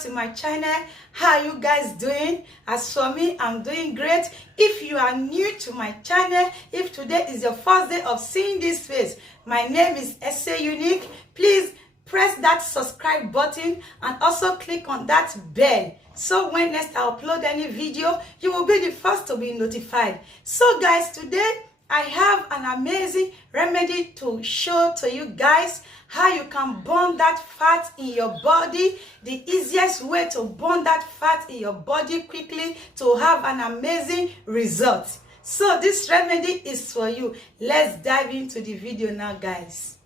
to my channel. How are you guys doing? As for me, I'm doing great. If you are new to my channel, if today is your first day of seeing this face, my name is Ese Unique. Please press that subscribe button and also click on that bell, so when next I upload any video, you will be the first to be notified. So guys, today I have an amazing remedy to show to you guys how you can burn that fat in your body. The easiest way to burn that fat in your body quickly to have an amazing result. So this remedy is for you. Let's dive into the video now, guys.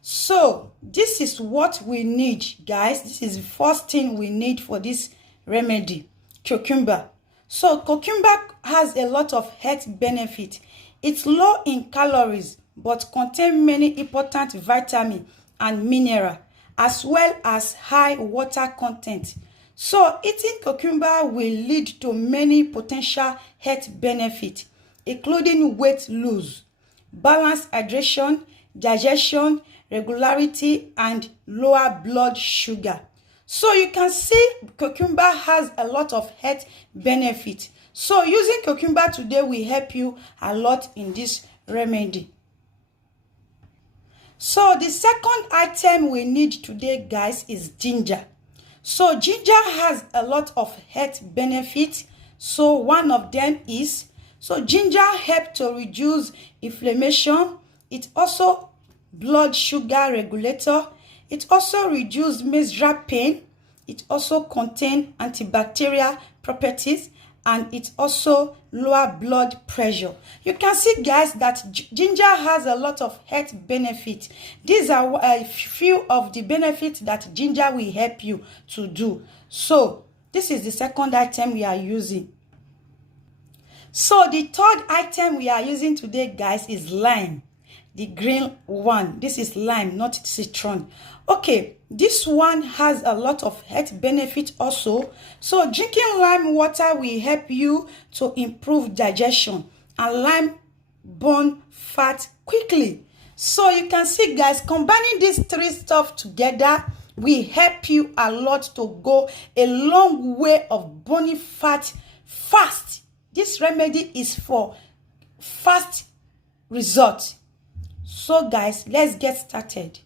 So this is what we need, guys. This is the first thing we need for this remedy: cucumber. So cucumber has a lot of health benefit. It's low in calories but contains many important vitamins and minerals, as well as high water content. So eating cucumber will lead to many potential health benefits, including weight loss, balanced hydration, digestion, regularity, and lower blood sugar. So you can see cucumber has a lot of health benefits. So using cucumber today will help you a lot in this remedy. So the second item we need today, guys, is ginger. So ginger has a lot of health benefits. So one of them is, so ginger helps to reduce inflammation. It also blood sugar regulator. It also reduces menstrual pain. It also contains antibacterial properties, and it also lower blood pressure. You can see, guys, that ginger has a lot of health benefits. These are a few of the benefits that ginger will help you to do. So this is the second item we are using. So the third item we are using today, guys, is lime. The green one. This is lime, not citron. Okay, this one has a lot of health benefits also. So drinking lime water will help you to improve digestion, and lime burn fat quickly. So you can see, guys, combining these three stuff together will help you a lot to go a long way of burning fat fast. This remedy is for fast results. So guys, let's get started.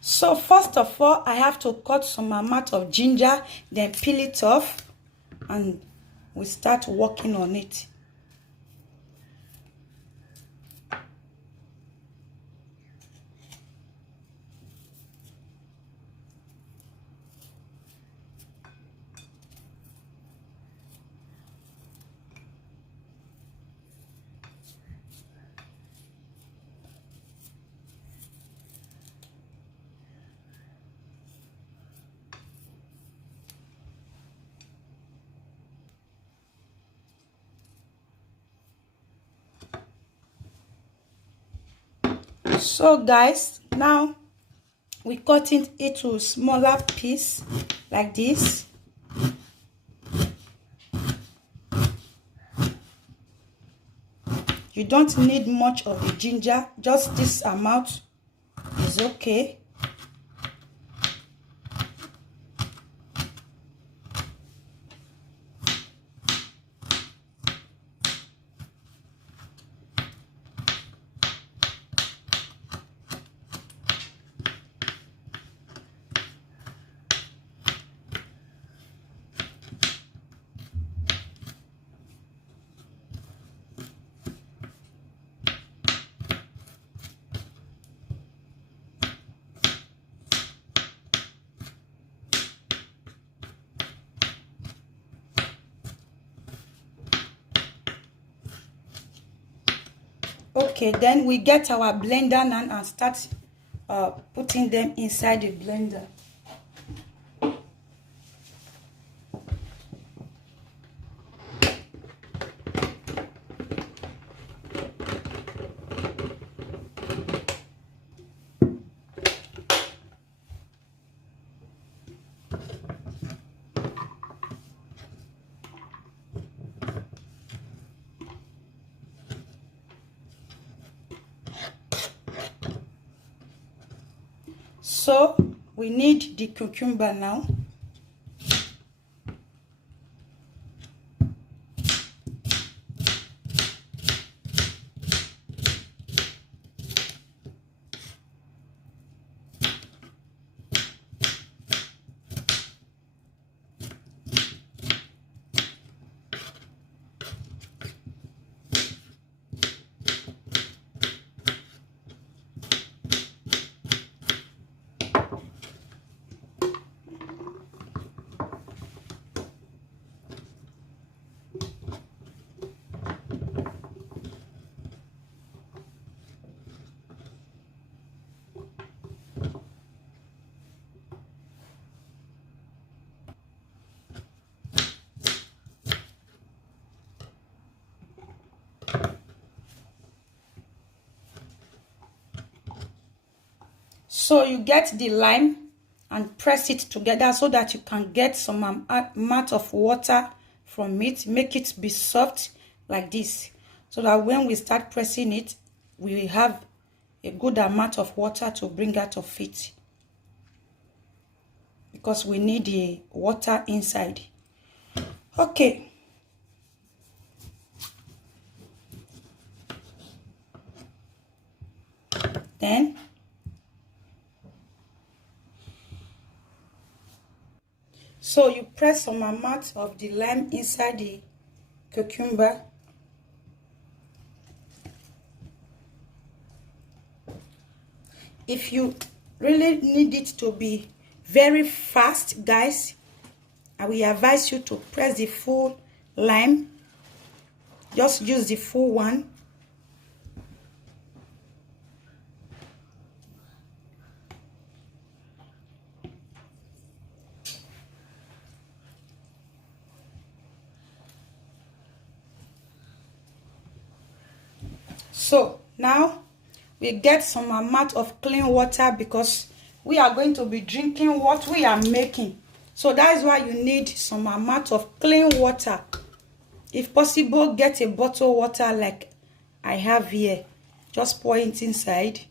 So first of all, I have to cut some amount of ginger, then peel it off, and we start working on it. So guys, now we cut it into smaller piece like this. You don't need much of the ginger, just this amount is okay. Okay, then we get our blender now and start putting them inside the blender. So we need the cucumber now. So you get the lime and press it together so that you can get some amount of water from it. Make it be soft like this, so that when we start pressing it, we have a good amount of water to bring out of it, because we need the water inside. Okay. Then so you press some amount of the lime inside the cucumber. If you really need it to be very fast, guys, I will advise you to press the full lime. Just use the full one. So now we get some amount of clean water, because we are going to be drinking what we are making. So that is why you need some amount of clean water. If possible, get a bottle water like I have here. Just pour it inside.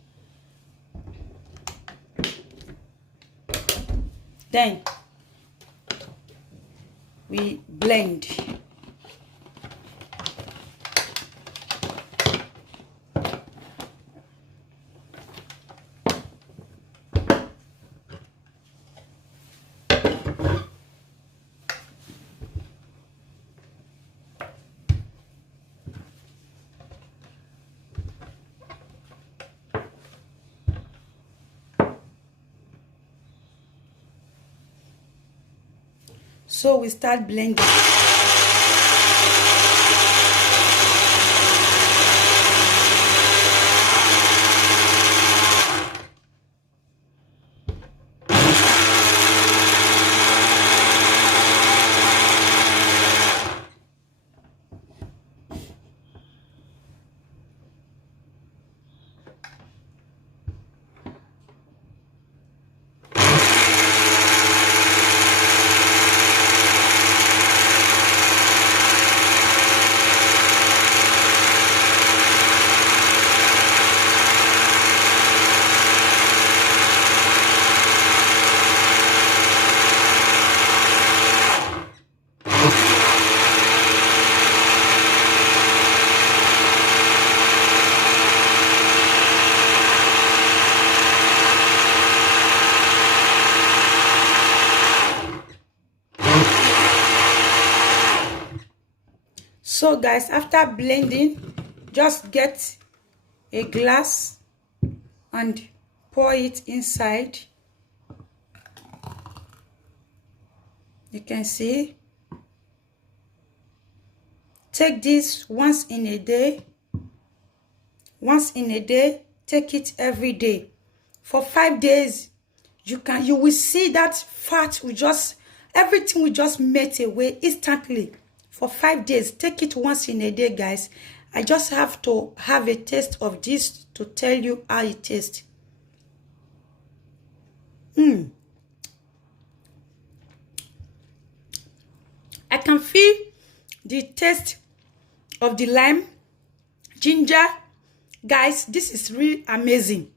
Then we blend. So we start blending. So guys, after blending, just get a glass and pour it inside. You can see. Take this once in a day. Once in a day, take it every day. For 5 days, you will see that fat will just, everything will just melt away instantly. For 5 days, take it once in a day, guys. I just have to have a taste of this to tell you how it tastes. I can feel the taste of the lime, ginger. Guys, this is really amazing.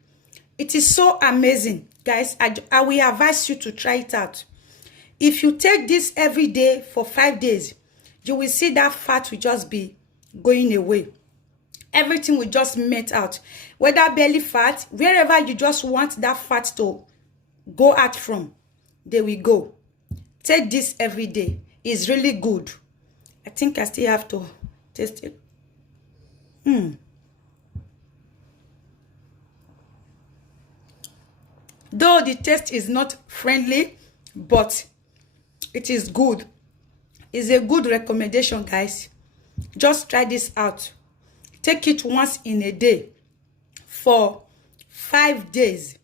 It is so amazing, guys. I will advise you to try it out. If you take this every day for 5 days, you will see that fat will just be going away. Everything will just melt out. Whether belly fat, wherever you just want that fat to go out from, there we go. Take this every day. It's really good. I think I still have to taste it. Though the taste is not friendly, but it is good. It's a good recommendation, guys. Just try this out. Take it once in a day for 5 days.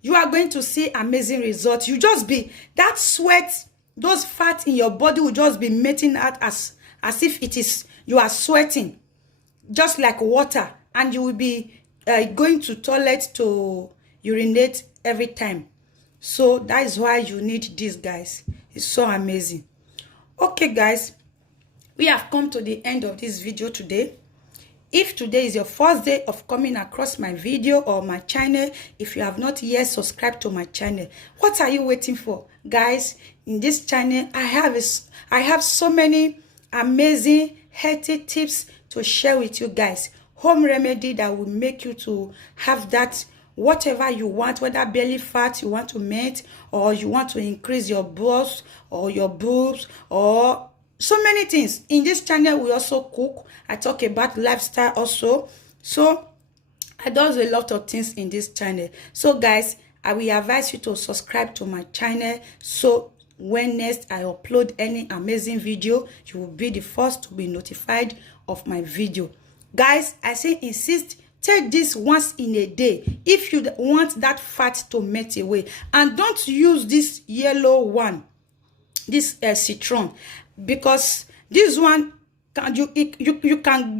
You are going to see amazing results. You just be, that sweat, those fat in your body will just be melting out as if it is, you are sweating, just like water. And you will be going to toilet to urinate every time. So that is why you need this, guys. It's so amazing. Okay, guys, we have come to the end of this video today. If today is your first day of coming across my video or my channel, if you have not yet subscribed to my channel, what are you waiting for? Guys, in this channel, I have so many amazing healthy tips to share with you guys. Home remedy that will make you to have that whatever you want, whether belly fat you want to melt, or you want to increase your bust or your boobs, or so many things. In this channel, we also cook. I talk about lifestyle also. So I do a lot of things in this channel. So guys, I will advise you to subscribe to my channel, so when next I upload any amazing video, you will be the first to be notified of my video. Guys, I say insist, take this once in a day if you want that fat to melt away. And don't use this yellow one, this citron, because this one you can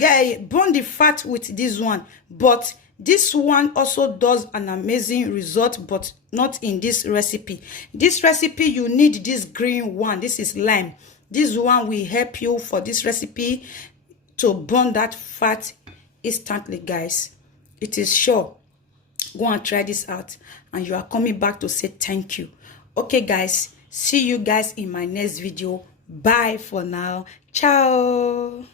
burn the fat with this one, but this one also does an amazing result, but not in this recipe. This recipe, you need this green one. This is lime. This one will help you for this recipe to burn that fat instantly, guys. It is sure. Go and try this out, and you are coming back to say thank you. Okay, guys, see you guys in my next video. Bye for now. Ciao.